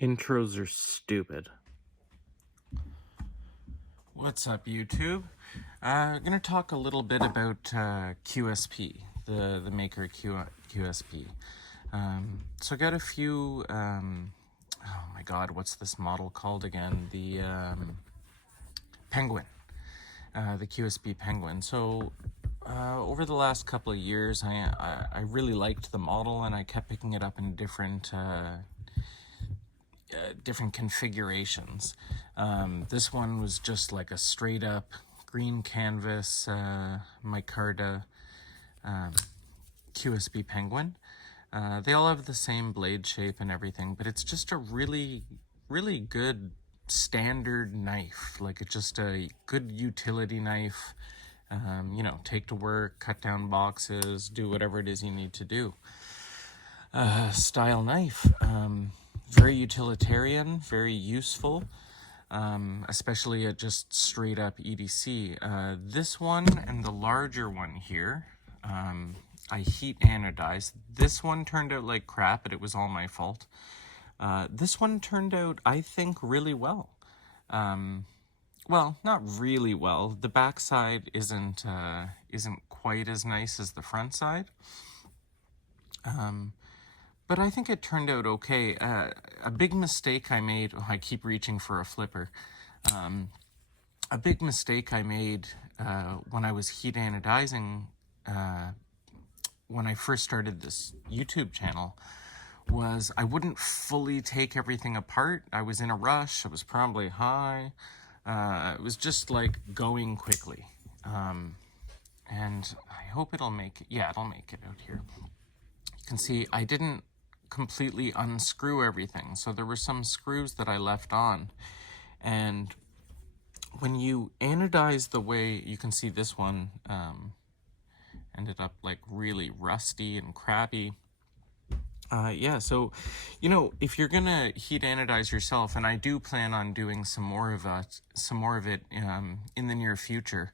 Intros are stupid. What's up, YouTube? I'm going to talk a little bit about QSP, the maker QSP. So I got a few, oh my god, what's this model called again? The Penguin, the QSP Penguin. So over the last couple of years, I really liked the model, and I kept picking it up in different configurations. This one was just like a straight up green canvas micarta QSP Penguin. They all have the same blade shape and everything, but it's just a really good standard knife. Like, it's just a good utility knife. Take to work, cut down boxes, do whatever it is you need to do. Style knife. Very utilitarian, very useful, especially at just straight up EDC. This one and the larger one here, I heat anodized. This one turned out like crap, but it was all my fault. This one turned out, I think, really well. Well, not really well. The back side isn't quite as nice as the front side. But I think it turned out okay. A big mistake I made, I keep reaching for a flipper. A big mistake I made when I was heat anodizing, when I first started this YouTube channel, was I wouldn't fully take everything apart. I was in a rush. I was probably high. It was just like going quickly. And I hope it'll make it. Yeah, it'll make it out here. You can see I didn't completely unscrew everything, so there were some screws that I left on. And when you anodize the way, you can see this one ended up like really rusty and crappy. Yeah, so, if you're gonna heat anodize yourself, and I do plan on doing some more of it in the near future,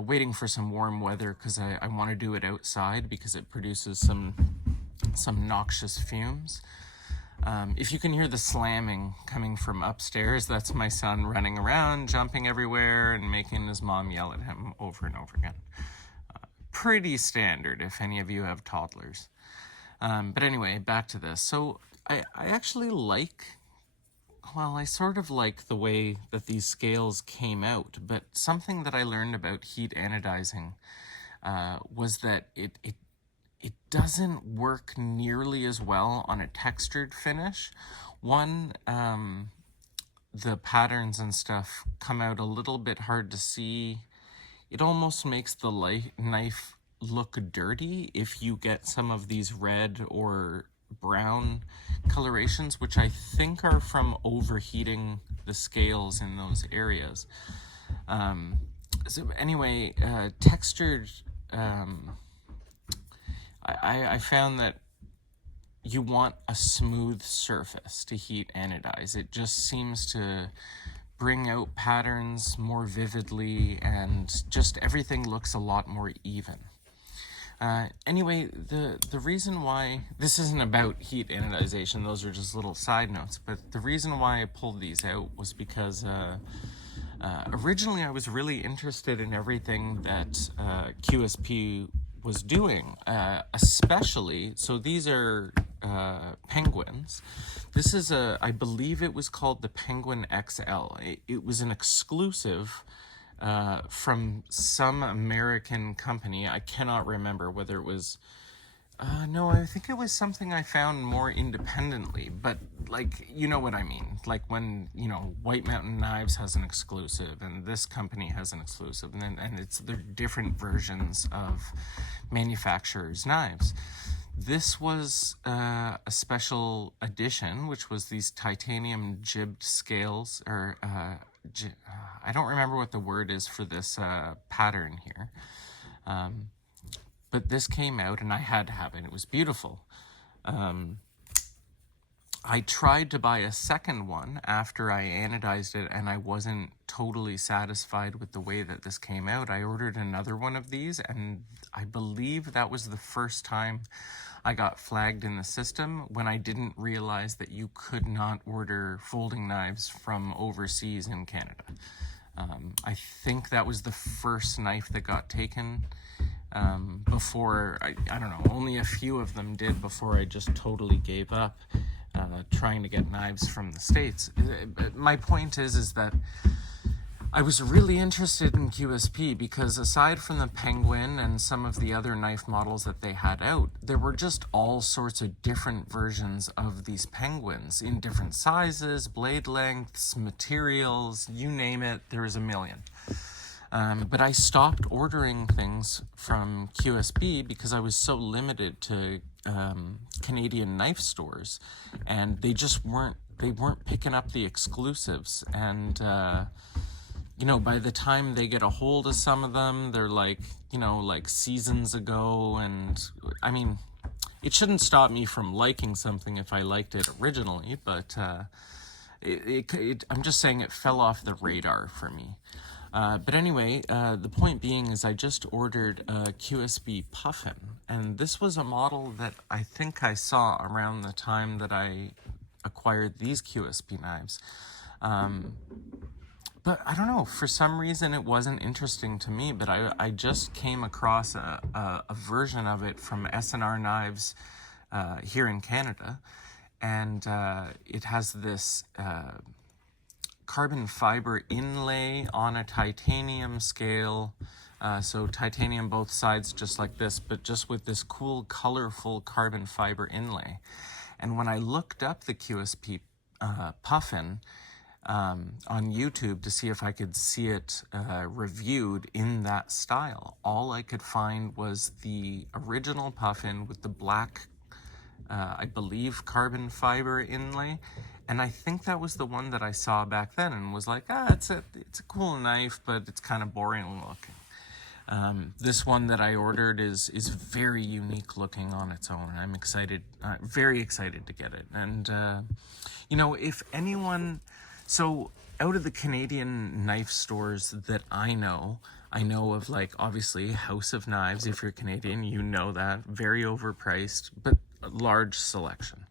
waiting for some warm weather, because I want to do it outside because it produces some noxious fumes. If you can hear the slamming coming from upstairs, that's my son running around, jumping everywhere, and making his mom yell at him over and over again. Pretty standard if any of you have toddlers. But anyway, back to this. So I actually I sort of like the way that these scales came out, but something that I learned about heat anodizing was that it doesn't work nearly as well on a textured finish. One, the patterns and stuff come out a little bit hard to see. It almost makes the knife look dirty if you get some of these red or brown colorations, which I think are from overheating the scales in those areas. So anyway, textured, I found that you want a smooth surface to heat anodize. It just seems to bring out patterns more vividly, and just everything looks a lot more even. Anyway, the reason why, this isn't about heat anodization, those are just little side notes, but the reason why I pulled these out was because originally I was really interested in everything that QSP was doing, especially, so these are penguins. This is I believe it was called the Penguin XL. It was an exclusive from some American company. I cannot remember whether it was, no, I think it was something I found more independently, but like, you know what I mean? Like when, White Mountain Knives has an exclusive, and this company has an exclusive, and they're different versions of manufacturers' knives. This was a special edition, which was these titanium jibbed scales, or I don't remember what the word is for this pattern here. But this came out, and I had to have it. It was beautiful. I tried to buy a second one after I anodized it, and I wasn't totally satisfied with the way that this came out. I ordered another one of these, and I believe that was the first time I got flagged in the system when I didn't realize that you could not order folding knives from overseas in Canada. I think that was the first knife that got taken before, I don't know, only a few of them did before I just totally gave up trying to get knives from the States. My point is that I was really interested in QSP because aside from the Penguin and some of the other knife models that they had out, there were just all sorts of different versions of these Penguins in different sizes, blade lengths, materials, you name it, there was a million. But I stopped ordering things from QSP because I was so limited to Canadian knife stores, and they weren't picking up the exclusives. And you know, by the time they get a hold of some of them, they're like, you know, like seasons ago. And I mean, it shouldn't stop me from liking something if I liked it originally, but I'm just saying it fell off the radar for me. But anyway, the point being is I just ordered a QSP Puffin, and this was a model that I think I saw around the time that I acquired these QSP knives. But I don't know, for some reason it wasn't interesting to me, but I just came across a version of it from SNR Knives here in Canada, and it has this carbon fiber inlay on a titanium scale, so titanium both sides just like this, but just with this cool colorful carbon fiber inlay. And when I looked up the QSP Puffin on YouTube to see if I could see it reviewed in that style, all I could find was the original Puffin with the black, I believe, carbon fiber inlay. And I think that was the one that I saw back then and was like, it's a cool knife, but it's kind of boring looking. This one that I ordered is very unique looking on its own. I'm excited, very excited to get it. And, you know, if anyone, so out of the Canadian knife stores that I know of, like, obviously House of Knives. If you're Canadian, you know that. Very overpriced, but a large selection.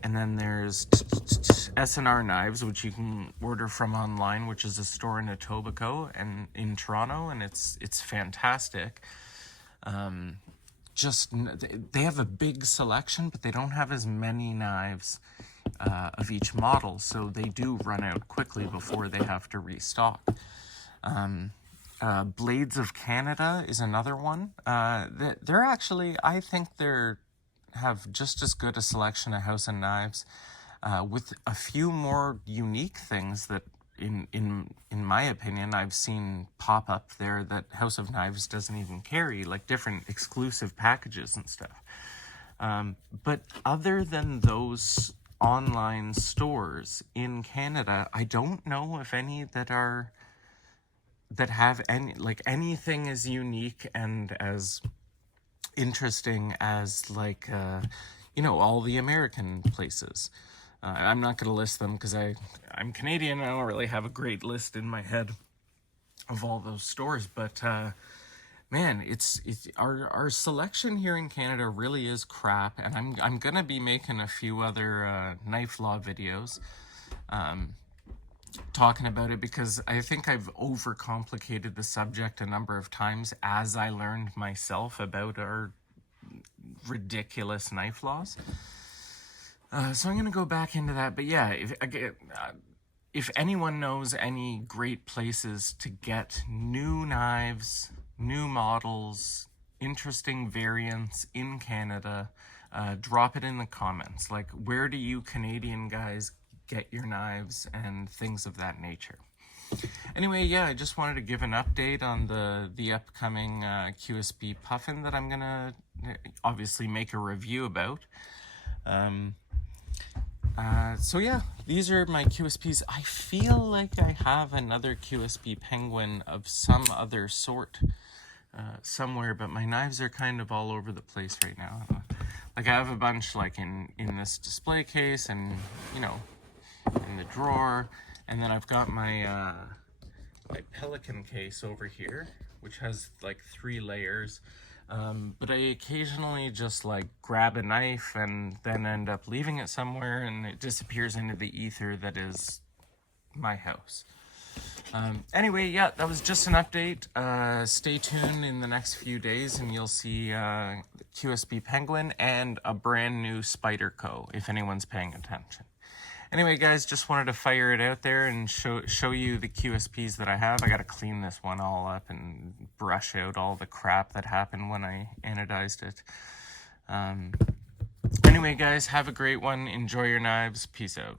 And then there's SNR Knives, which you can order from online, which is a store in Etobicoke and in Toronto, and it's fantastic. Just they have a big selection, but they don't have as many knives of each model, so they do run out quickly before they have to restock. Blades of Canada is another one. They're actually, I think they're have just as good a selection of House of Knives, with a few more unique things that, in my opinion, I've seen pop up there that House of Knives doesn't even carry, like different exclusive packages and stuff. But other than those online stores in Canada, I don't know if any that have any, like, anything as unique and as interesting as, like, you know, all the American places. I'm not going to list them because I'm Canadian and I don't really have a great list in my head of all those stores, but man, it's our selection here in Canada really is crap, and I'm gonna be making a few other knife law videos talking about it, because I think I've overcomplicated the subject a number of times as I learned myself about our ridiculous knife laws. So I'm going to go back into that. But yeah, if anyone knows any great places to get new knives, new models, interesting variants in Canada, drop it in the comments. Like, where do you Canadian guys get your knives and things of that nature? Anyway, yeah, I just wanted to give an update on the upcoming QSP Puffin that I'm gonna obviously make a review about. So yeah, these are my QSPs. I feel like I have another QSP Penguin of some other sort somewhere, but my knives are kind of all over the place right now. Like, I have a bunch, like, in this display case, and, you know, in the drawer, and then I've got my my Pelican case over here, which has like 3 layers. But I occasionally just like grab a knife and then end up leaving it somewhere and it disappears into the ether that is my house. Anyway, yeah, that was just an update. Stay tuned in the next few days and you'll see QSB Penguin and a brand new Spyderco, if anyone's paying attention. Anyway, guys, just wanted to fire it out there and show you the QSPs that I have. I got to clean this one all up and brush out all the crap that happened when I anodized it. Anyway, guys, have a great one. Enjoy your knives. Peace out.